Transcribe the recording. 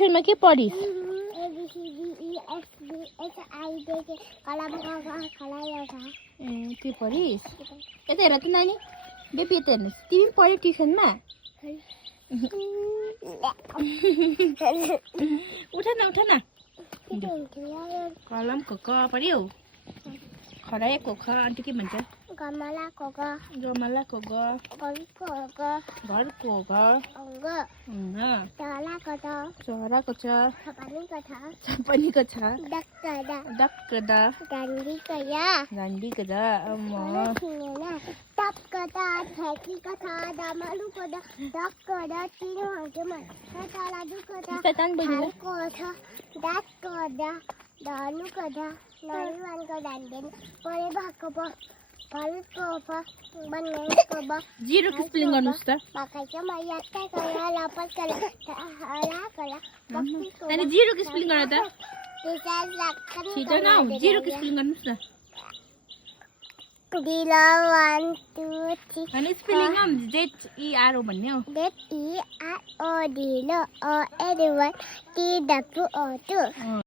ट्युसनमा के पढिस् के पढिस् यता हेर त नानी बेबी यता हेर्नुहोस् तिमी पनि पढ्यौ ट्युसनमा उठ न कलमको क पढ्यौ खरायोको ख अन्त के भन्छ गमलाको ग गमलाको ग घरको घ चराको छ छपनीको छ डक्क द डन्डीको द टपको द ठेकीको थ डमरुको द डक्को द तिनीहरूमा तलाजुको द हालको छ दाँतको द धनुको द नरिवानको दान्डेन परे भएको प फलको फ बनगको ब जीरो के स्पेलिङ गर्नुस् त मकैको म यात्ता गया लपकला हला कला अनि जीरो के स्पेलिङ गर त दिशा लक्कन छिटो न जीरो के स्पेलिङ गर्नुस् न दिलो 1 2 3 अनि स्पेलिङ हम जेड ई आर ओ भन्ने हो जेड ई आर ओ दिलो ओ एडी 1 टी डब्ल्यू ओ 2